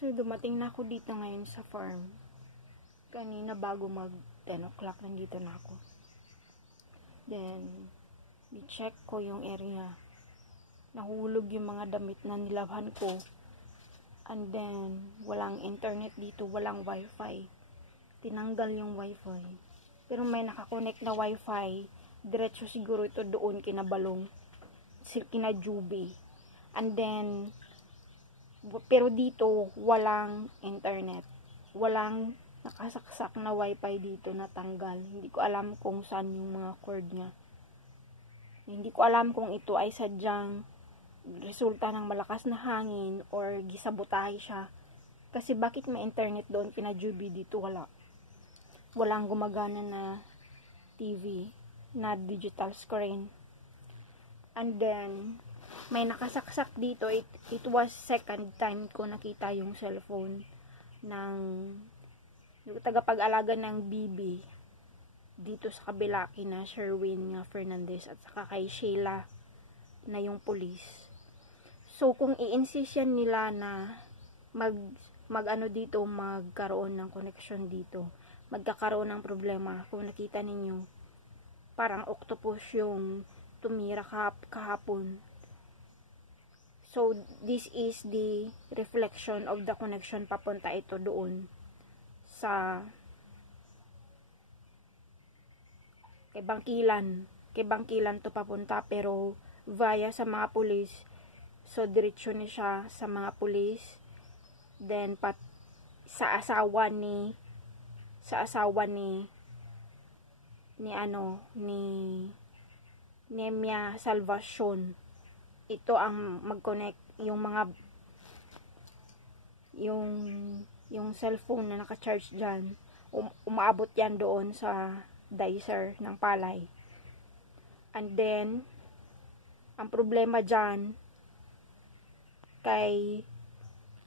So, dumating na ako dito ngayon sa farm. Kanina bago mag 10 o'clock, nandito na ako. Then, i-check ko yung area. Nahulog yung mga damit na nilabhan ko. And then, walang internet dito, walang wifi. Tinanggal yung wifi. Pero may nakakonect na wifi. Diretso siguro ito doon kinabalong. Kina Juby. And then, pero dito, walang internet. Walang nakasaksak na wifi dito na tanggal. Hindi ko alam kung saan yung mga cord niya. Hindi ko alam kung ito ay sadyang resulta ng malakas na hangin or gisabotahe siya. Kasi bakit may internet doon kina Juby, dito wala. Walang gumagana na TV na digital screen. And then, may nakasaksak dito. It was second time ko nakita yung cellphone ng yung tagapag-alaga ng BB dito sa kabila kina Sherwin nga Fernandez at saka kay Sheila na yung police. So, kung i-insist yan nila na mag-ano dito, magkaroon ng connection dito, magkakaroon ng problema. Kung nakita ninyo, parang octopus yung tumira kahapon. So, this is the reflection of the connection papunta ito doon sa kay Bangkilan to papunta, pero via sa mga pulis. So, diretso ni siya sa mga pulis. Then, sa asawa ni Nemia Salvacion. Ito ang mag-connect yung cellphone na naka-charge dyan. Umaabot yan doon sa dicer ng palay. And then, ang problema dyan,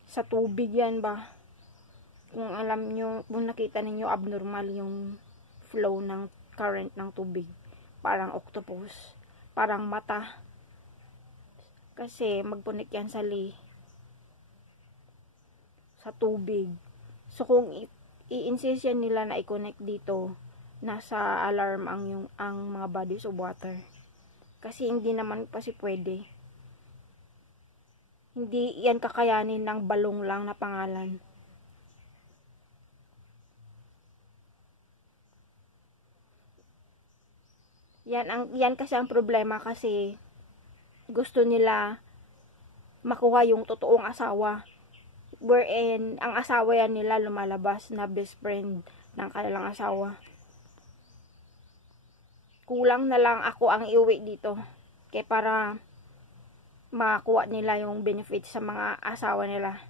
sa tubig yan ba? Kung alam nyo, kung nakita ninyo, abnormal yung flow ng current ng tubig. Parang octopus. Parang mata. Kasi, magpunik yan sa tubig. So, kung i-insist yan nila na i-connect dito, nasa alarm ang mga bodies of water. Kasi hindi naman kasi pwede. Hindi yan kakayanin ng balong lang na pangalan. Yan kasi ang problema, kasi gusto nila makuha yung totoong asawa. Wherein, ang asawa yan nila lumalabas na best friend ng kanilang asawa. Kulang na lang ako ang iuwi dito. Kaya para makakuha nila yung benefit sa mga asawa nila.